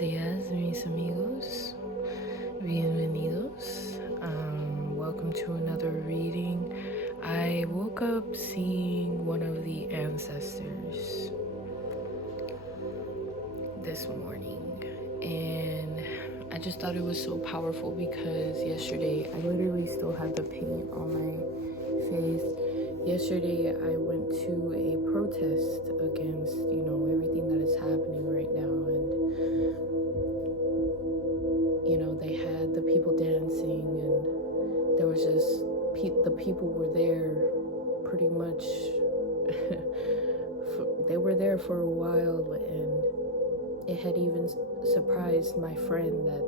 días, mis amigos. Bienvenidos. Welcome to another reading. I woke up seeing one of the ancestors this morning, and I just thought it was so powerful because yesterday I literally still have the paint on my face. Yesterday I went to a protest against, everything that is happening right now, and they had the people dancing, and there was just the people were there pretty much. They were there for a while, and it had even surprised my friend that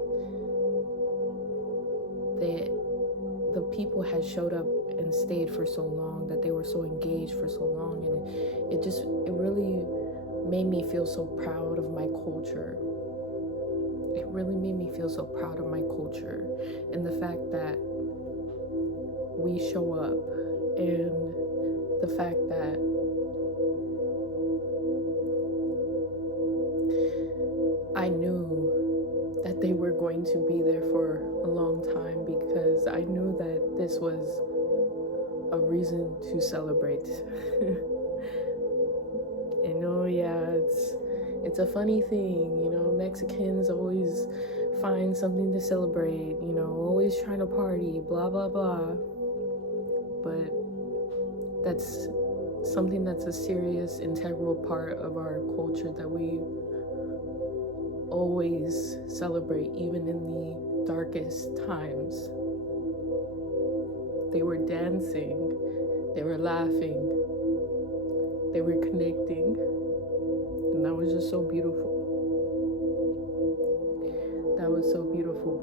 the people had showed up and stayed for so long, that they were so engaged for so long, and it really made me feel so proud of my culture. It really made me feel so proud of my culture and the fact that we show up, and the fact that I knew that they were going to be there for a long time, because I knew that this was a reason to celebrate. It's a funny thing, Mexicans always find something to celebrate, always trying to party, blah, blah, blah. But that's something that's a serious, integral part of our culture that we always celebrate, even in the darkest times. They were dancing, they were laughing, they were connecting, and that was just so beautiful. That was so beautiful.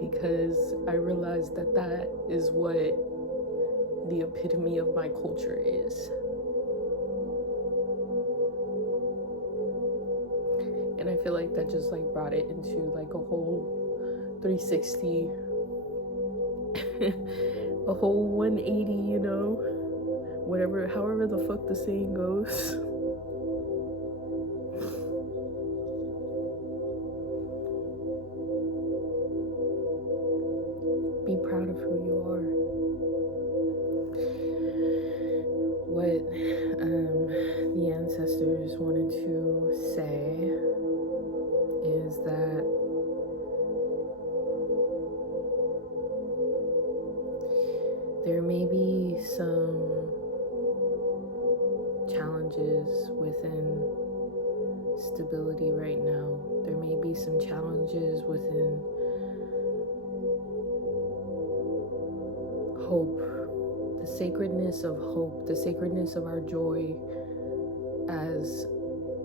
Because I realized that is what the epitome of my culture is. And I feel like that just brought it into a whole 360, a whole 180, however the fuck the saying goes. Be proud of who you are. What the ancestors wanted to say is that there may be some challenges within stability right now. There may be some challenges within hope, the sacredness of hope, the sacredness of our joy as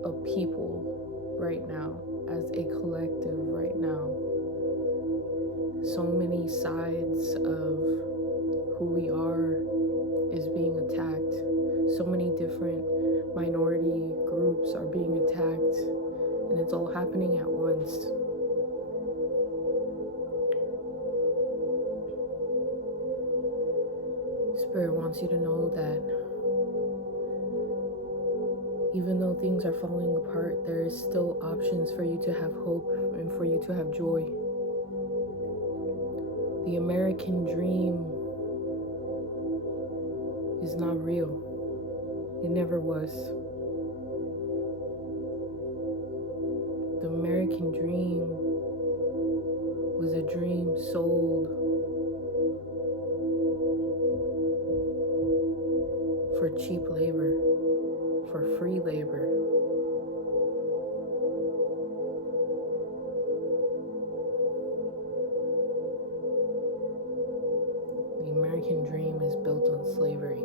a people right now, as a collective right now. So many sides of who we are is being attacked. So many different minority groups are being attacked, and it's all happening at once. Spirit wants you to know that even though things are falling apart, there is still options for you to have hope and for you to have joy. The American dream is not real. It never was. The American dream was a dream sold for cheap labor, for free labor. The American dream is built on slavery.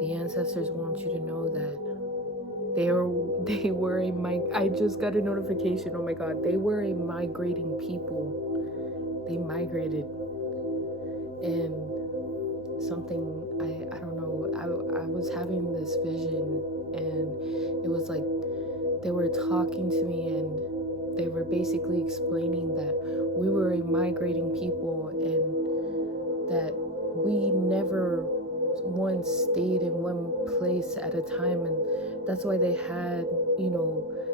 The ancestors want you to know that they were I just got a notification, oh my God, they were a migrating people. They migrated. And something, I don't know, I was having this vision, and it was like they were talking to me, and they were basically explaining that we were a migrating people, and that we never once stayed in one place at a time, and that's why they had,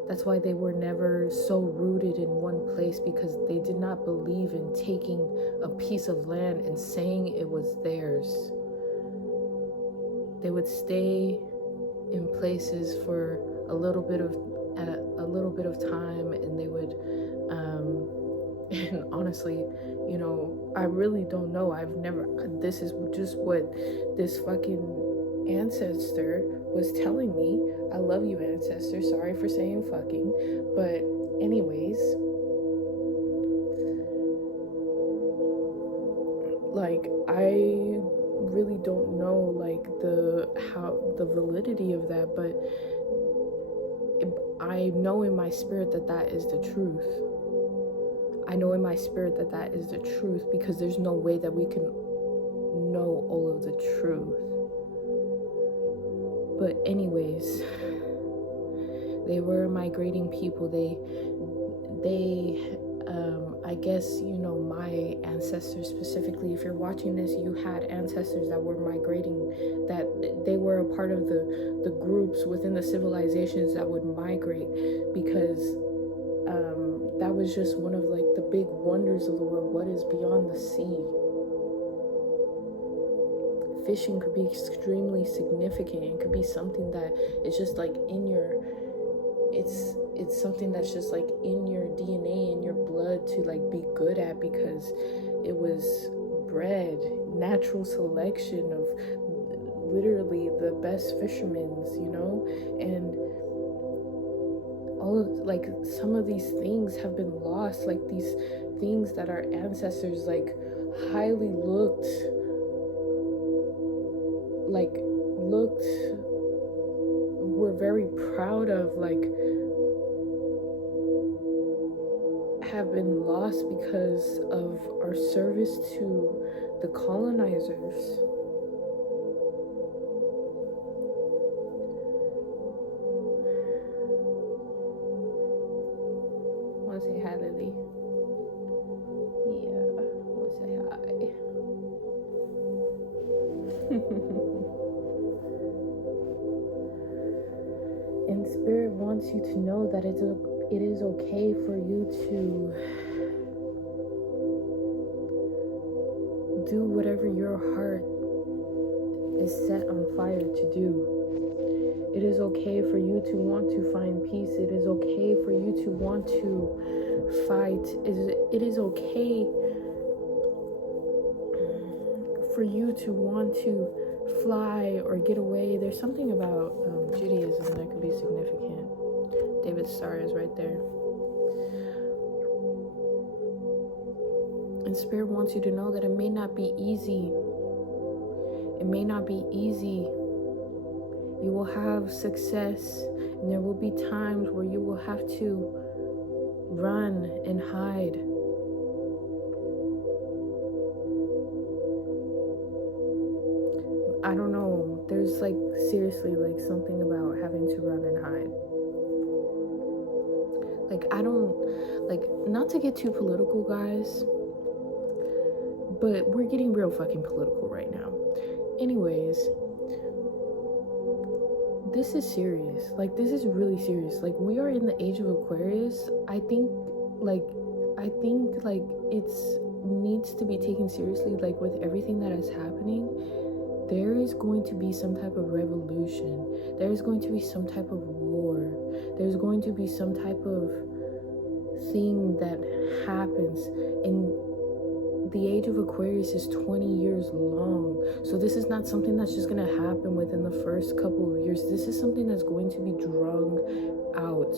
that's why they were never so rooted in one place, because they did not believe in taking a piece of land and saying it was theirs. They would stay in places for a little bit of time, and they would and honestly, I really don't know. This is just what this fucking ancestor was telling me. I love you, ancestor. Sorry for saying fucking. But anyways, like, I really don't know, like, the validity of that, but I know in my spirit that is the truth. I know in my spirit that is the truth, because there's no way that we can know all of the truth. But anyways, they were migrating people. They I guess, my ancestors specifically, if you're watching this, you had ancestors that were migrating, that they were a part of the groups within the civilizations that would migrate, because that was just one of, like, the big wonders of the world. What is beyond the sea? Fishing could be extremely significant. It could be something that is just like in your, it's something that's just like in your DNA, in your blood, to like be good at, because it was bred, natural selection of literally the best fishermen's, and all of, like, some of these things have been lost, like these things that our ancestors, like, highly looked were very proud of, like, have been lost because of our service to the colonizers. Want to say hi, Lily? Yeah, want to say hi. And Spirit wants you to know that it is okay for you to do whatever your heart is set on fire to do. It is okay for you to want to find peace. It is okay for you to want to fight. It is okay for you to want to fly or get away. There's something about Judaism that could be significant. David's star is right there. And Spirit wants you to know that it may not be easy. It may not be easy. You will have success, and there will be times where you will have to run and hide. I don't know. There's, like, seriously, like, something about having to run and hide. Like, I don't, like, not to get too political, guys, but we're getting real fucking political right now. Anyways, this is serious. Like, this is really serious. Like, we are in the age of Aquarius. I think it's needs to be taken seriously. Like, with everything that is happening, there is going to be some type of revolution. There is going to be some type of war. There's going to be some type of thing that happens. And the age of Aquarius is 20 years long. So this is not something that's just going to happen within the first couple of years. This is something that's going to be drawn out.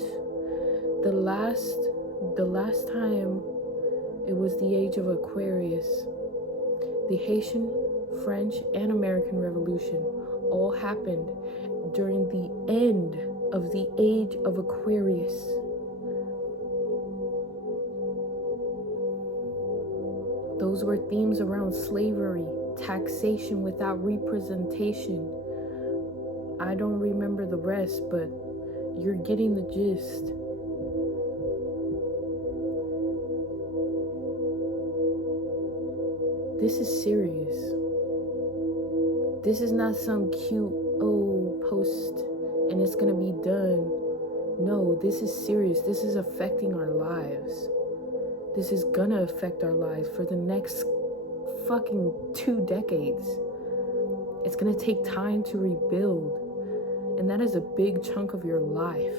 The last time it was the age of Aquarius, the Haitian, French, and American Revolution all happened during the end of the age of Aquarius. Those were themes around slavery, taxation without representation. I don't remember the rest, but you're getting the gist. This is serious. This is not some cute, post and it's gonna be done. No, this is serious. This is affecting our lives. This is gonna affect our lives for the next fucking 2 decades. It's gonna take time to rebuild. And that is a big chunk of your life.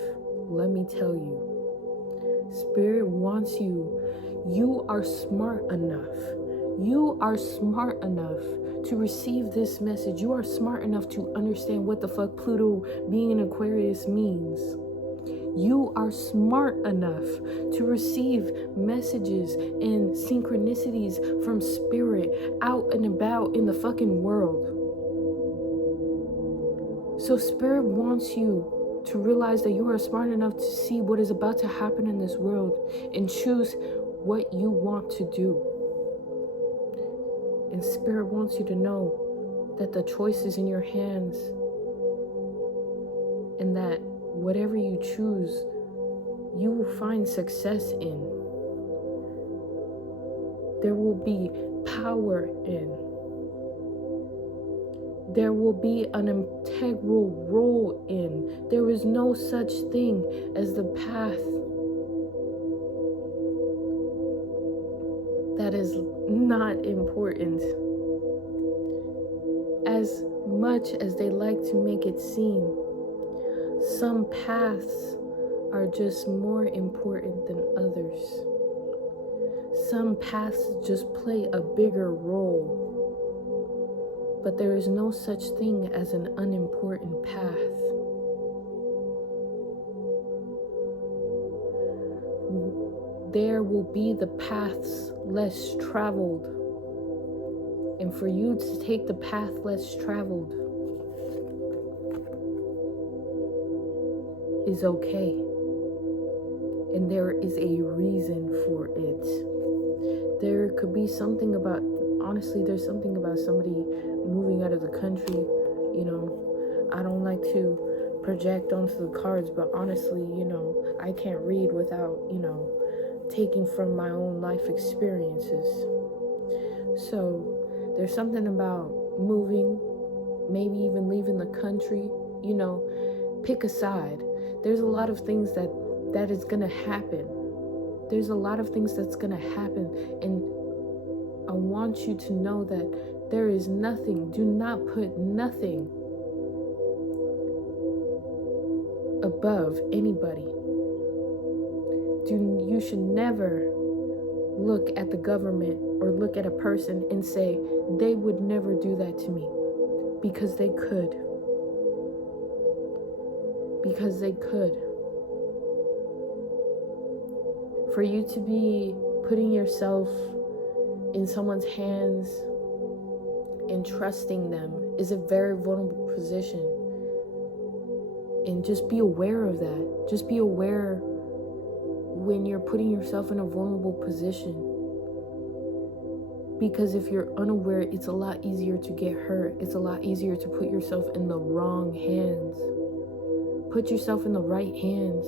Let me tell you. Spirit wants you. You are smart enough. You are smart enough to receive this message. You are smart enough to understand what the fuck Pluto being in Aquarius means. You are smart enough to receive messages and synchronicities from Spirit out and about in the fucking world. So Spirit wants you to realize that you are smart enough to see what is about to happen in this world and choose what you want to do. And Spirit wants you to know that the choice is in your hands, and that whatever you choose, you will find success in. There will be power in. There will be an integral role in. There is no such thing as the path that is not important. As much as they like to make it seem, some paths are just more important than others. Some paths just play a bigger role. But there is no such thing as an unimportant path. There will be the paths less traveled. And for you to take the path less traveled is okay. And there is a reason for it. There could be something about, honestly, there's something about somebody moving out of the country. You know, I don't like to project onto the cards, but honestly, you know, I can't read without, you know, taking from my own life experiences. So there's something about moving, maybe even leaving the country, you know, pick a side. There's a lot of things that is gonna happen. There's a lot of things that's gonna happen, and I want you to know that there is nothing, do not put nothing above anybody. You should never look at the government or look at a person and say, they would never do that to me, because they could. Because they could. For you to be putting yourself in someone's hands and trusting them is a very vulnerable position. And just be aware of that. Just be aware when you're putting yourself in a vulnerable position. Because if you're unaware, it's a lot easier to get hurt. It's a lot easier to put yourself in the wrong hands. Put yourself in the right hands.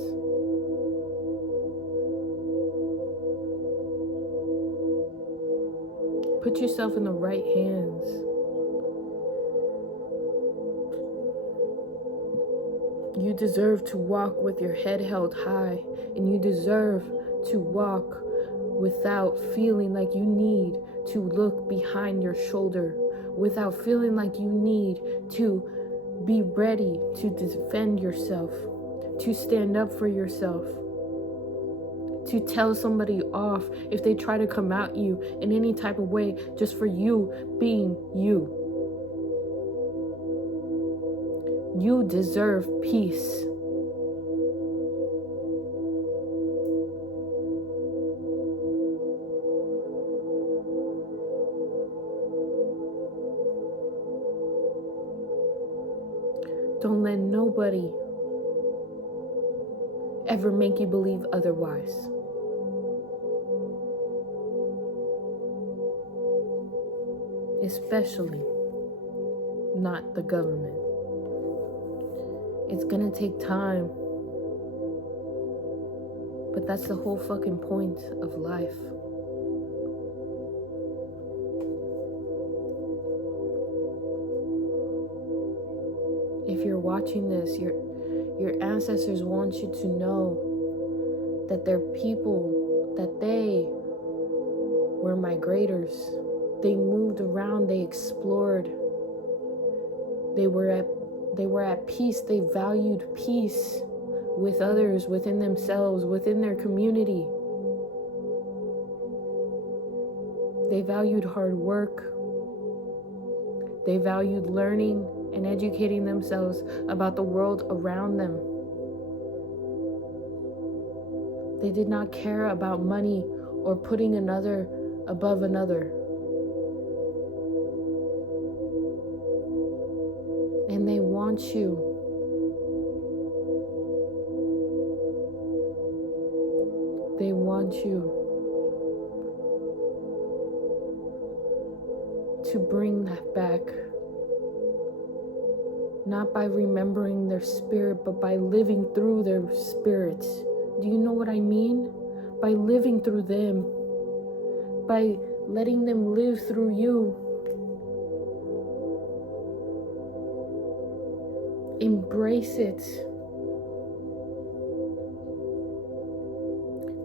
Put yourself in the right hands. You deserve to walk with your head held high, and you deserve to walk without feeling like you need to look behind your shoulder, without feeling like you need to be ready to defend yourself, to stand up for yourself, to tell somebody off if they try to come at you in any type of way, just for you being you. You deserve peace. Don't let nobody ever make you believe otherwise. Especially not the government. It's gonna take time, but that's the whole fucking point of life. If you're watching this, your ancestors want you to know that they're people, that they were migrators. They moved around, they explored. They were at peace. They valued peace with others, within themselves, within their community. They valued hard work. They valued learning and educating themselves about the world around them. They did not care about money or putting another above another. And they want you to bring that back. Not by remembering their spirit, but by living through their spirit. Do you know what I mean? By living through them. By letting them live through you. Embrace it.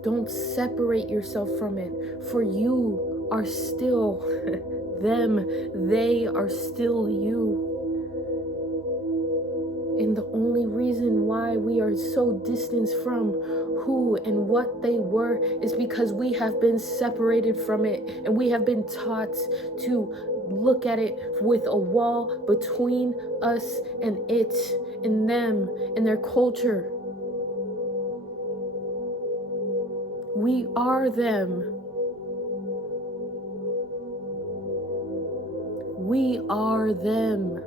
Don't separate yourself from it, for you are still them. They are still you. And the only reason why we are so distant from who and what they were is because we have been separated from it, and we have been taught to look at it with a wall between us and it, and them, and their culture. We are them. We are them.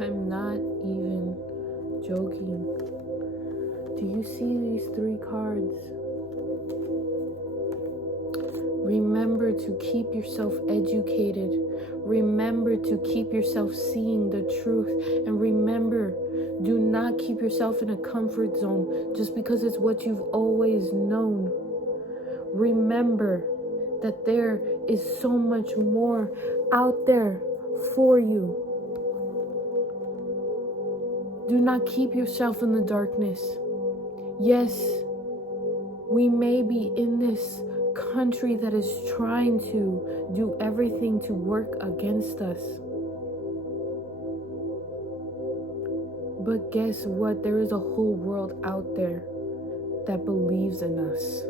I'm not even joking. Do you see these 3 cards? Remember to keep yourself educated. Remember to keep yourself seeing the truth. And remember, do not keep yourself in a comfort zone just because it's what you've always known. Remember that there is so much more out there for you. Do not keep yourself in the darkness. Yes, we may be in this country that is trying to do everything to work against us. But guess what? There is a whole world out there that believes in us,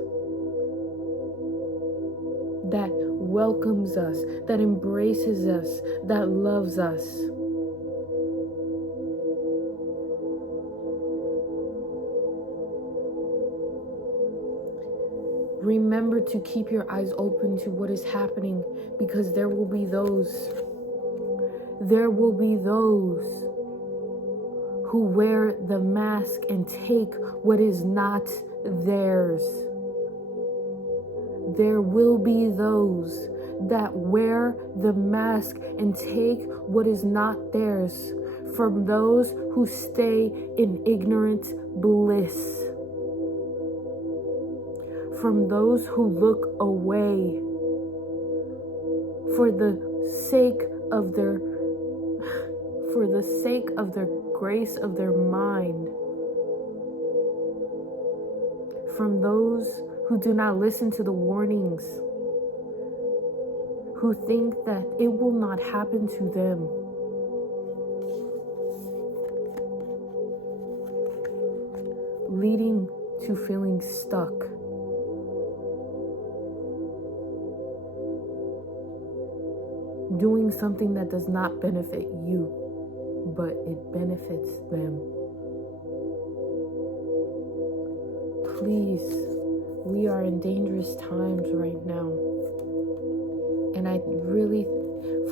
that welcomes us, that embraces us, that loves us. Remember to keep your eyes open to what is happening, because there will be those who wear the mask and take what is not theirs. There will be those that wear the mask and take what is not theirs from those who stay in ignorant bliss. From those who look away for the sake of their grace of their mind. From those who do not listen to the warnings, who think that it will not happen to them. Leading to feeling stuck. Doing something that does not benefit you, but it benefits them. Please, we are in dangerous times right now. And I really,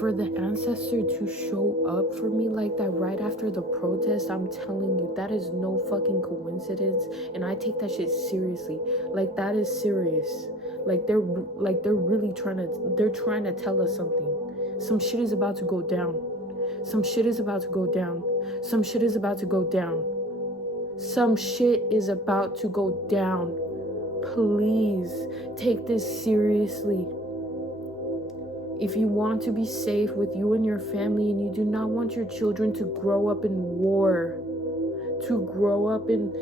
for the ancestor to show up for me like that right after the protest, I'm telling you, that is no fucking coincidence. And I take that shit seriously. Like, that is serious. Like they're really trying to tell us something. Some shit is about to go down. Some shit is about to go down. Some shit is about to go down. Some shit is about to go down. Please take this seriously. If you want to be safe with you and your family, and you do not want your children to grow up in war, to grow up in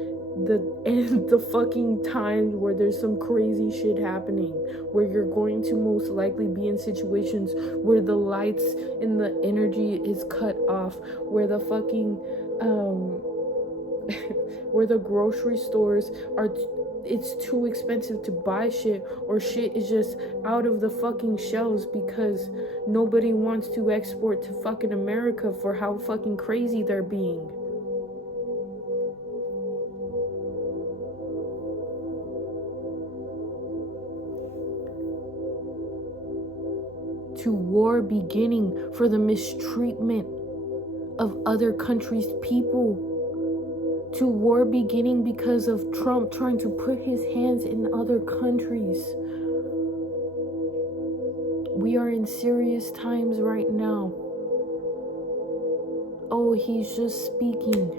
the fucking times where there's some crazy shit happening, where you're going to most likely be in situations where the lights and the energy is cut off, where the fucking where the grocery stores are it's too expensive to buy shit, or shit is just out of the fucking shelves because nobody wants to export to fucking America for how fucking crazy they're being. To war beginning for the mistreatment of other countries' people. To war beginning because of Trump trying to put his hands in other countries. We are in serious times right now. Oh, he's just speaking.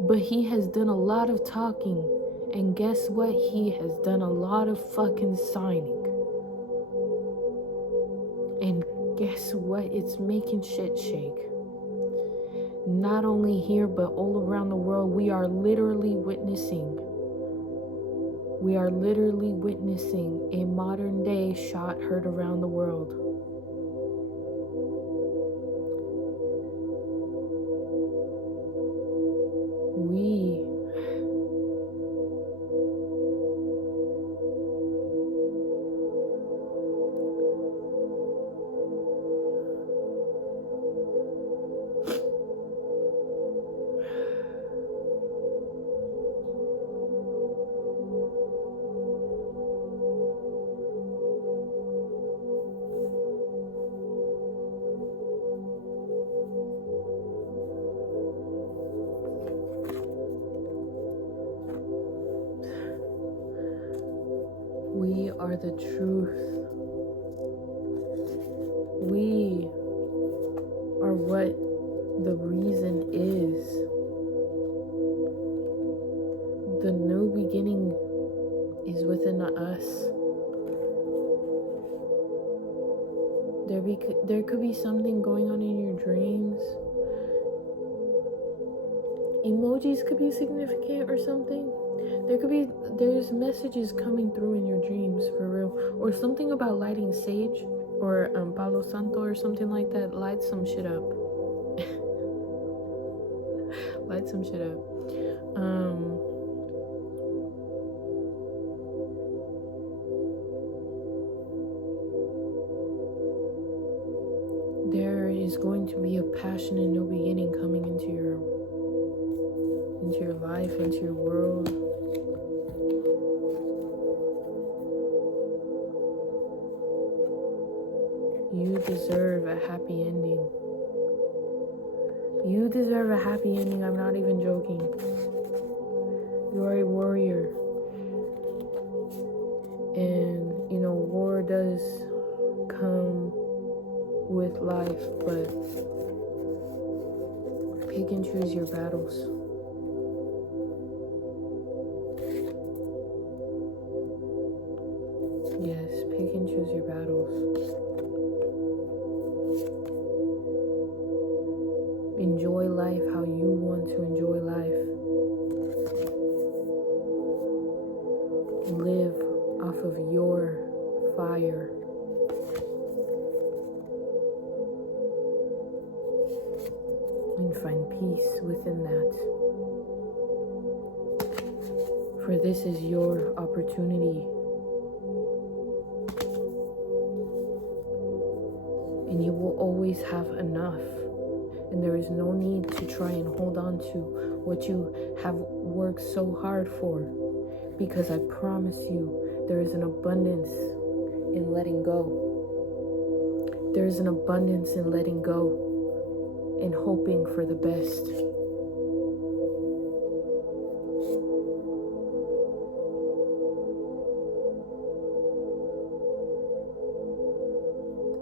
But he has done a lot of talking. And guess what? He has done a lot of fucking signing. And guess what? It's making shit shake. Not only here, but all around the world, we are literally witnessing a modern day shot heard around the world. We are the truth. We are what the reason is. The new beginning is within us. There could be something going on in your dreams. Emojis could be significant or something. There's messages coming through in your dreams, for real. Or something about lighting sage or Palo Santo or something like that. Light some shit up. Light some shit up. There is going to be a passionate new beginning coming into your life, into your world. You deserve a happy ending. You deserve a happy ending. I'm not even joking. You are a warrior. And, war does come with life, but pick and choose your battles. Yes, pick and choose your battles. Enjoy life how you want to enjoy life. Live off of your fire. And find peace within that. For this is your opportunity. And you will always have enough. And there is no need to try and hold on to what you have worked so hard for. Because I promise you, there is an abundance in letting go. There is an abundance in letting go and hoping for the best.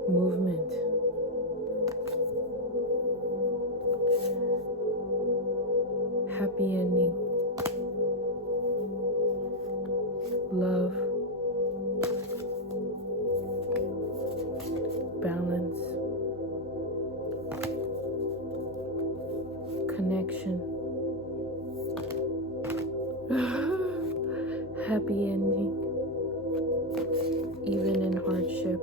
Movement. Happy ending. Love. Balance. Connection. Happy ending. Even in hardship.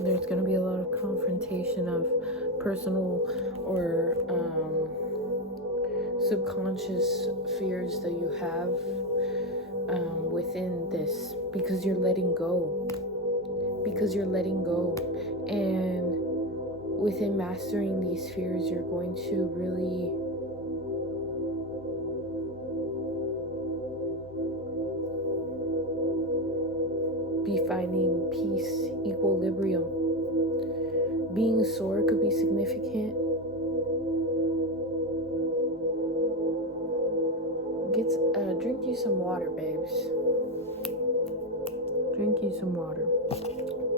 There's going to be a lot of confrontation of personal or subconscious fears that you have within this, because you're letting go. And within mastering these fears, you're going to really be finding peace, equilibrium. Being sore could be significant. Drink you some water, babes. Drink you some water.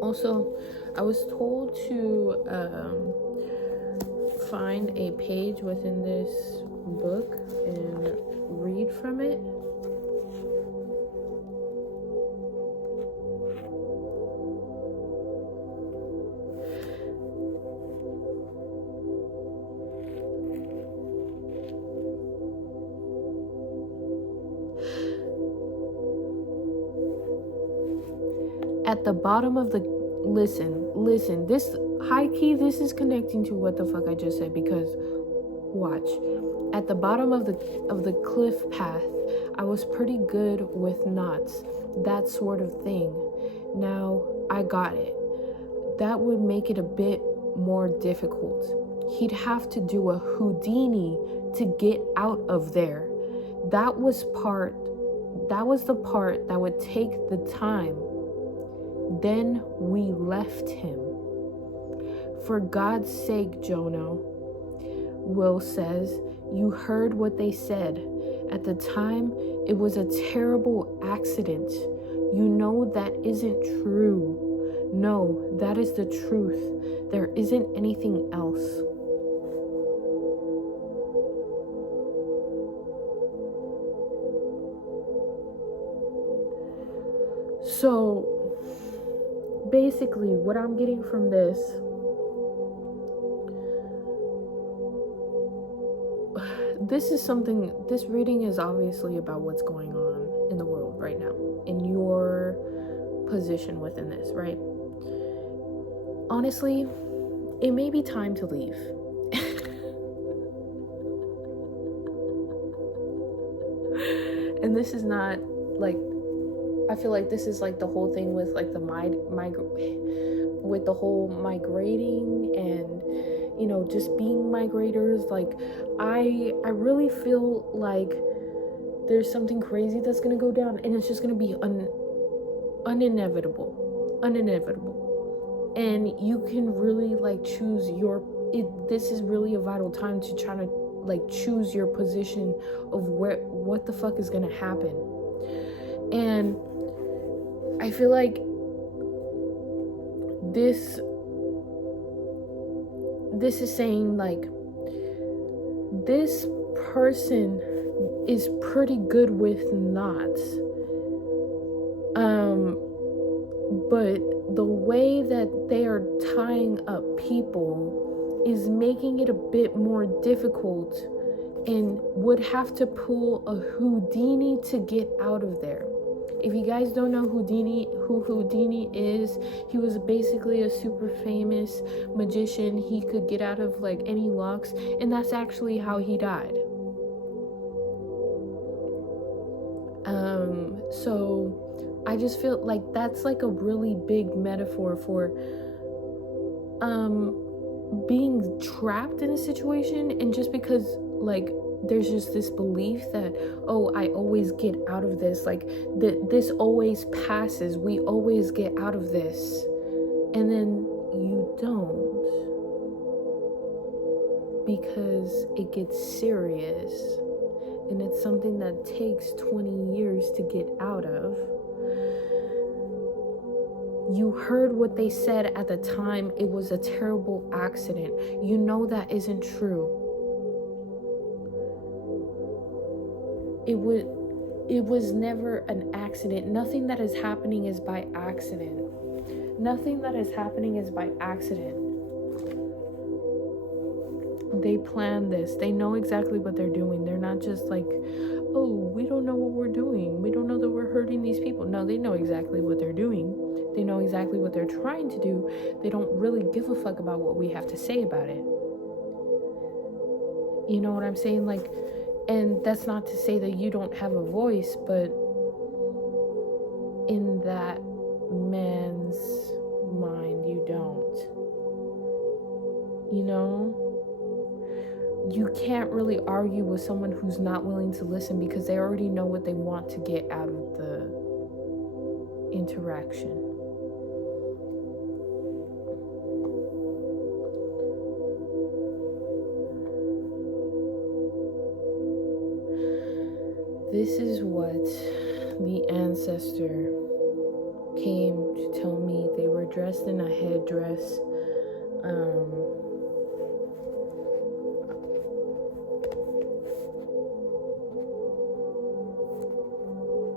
Also, I was told to find a page within this book and read from it. At the bottom of the listen, this high key, this is connecting to what the fuck I just said, because watch. At the bottom of the cliff path, I was pretty good with knots, that sort of thing. Now I got it. That would make it a bit more difficult. He'd have to do a Houdini to get out of there. That was the part that would take the time. Then we left him. For God's sake, Jono, Will says, you heard what they said. At the time, it was a terrible accident. You know that isn't true. No, that is the truth. There isn't anything else. So, basically, what I'm getting from this, this reading is obviously about what's going on in the world right now, in your position within this, right? Honestly, it may be time to leave. And this is not like, I feel like this is like the whole thing with like the with the whole migrating and, you know, just being migrators. Like I really feel like there's something crazy that's gonna go down, and it's just gonna be uninevitable, and you can really like choose this is really a vital time to try to like choose your position of what the fuck is gonna happen. And I feel like this is saying like this person is pretty good with knots, but the way that they are tying up people is making it a bit more difficult, and would have to pull a Houdini to get out of there. If you guys don't know who Houdini is, he was basically a super famous magician. He could get out of like any locks, and that's actually how he died. So I just feel like that's like a really big metaphor for being trapped in a situation, and just because like there's just this belief that, oh, I always get out of this, like this always passes, we always get out of this, and then you don't, because it gets serious, and it's something that takes 20 years to get out of. You heard what they said at the time, it was a terrible accident. You know that isn't true. It was never an accident. Nothing that is happening is by accident. Nothing that is happening is by accident. They plan this. They know exactly what they're doing. They're not just like, oh, we don't know what we're doing. We don't know that we're hurting these people. No, they know exactly what they're doing. They know exactly what they're trying to do. They don't really give a fuck about what we have to say about it. You know what I'm saying? Like, and that's not to say that you don't have a voice, but in that man's mind, you don't. You know? You can't really argue with someone who's not willing to listen, because they already know what they want to get out of the interaction. This is what the ancestor came to tell me. They were dressed in a headdress.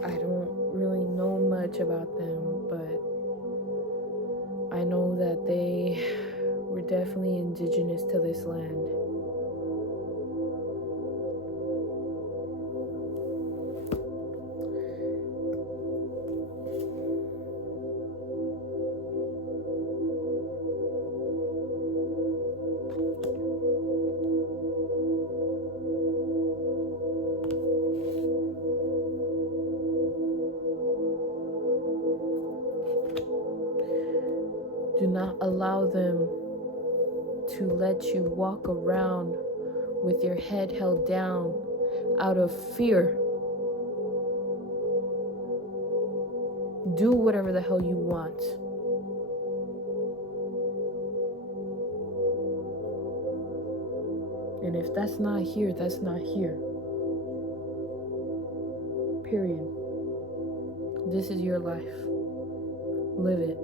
I don't really know much about them, but I know that they were definitely indigenous to this land. Do not allow them to let you walk around with your head held down out of fear. Do whatever the hell you want. And if that's not here, that's not here. Period. This is your life. Live it.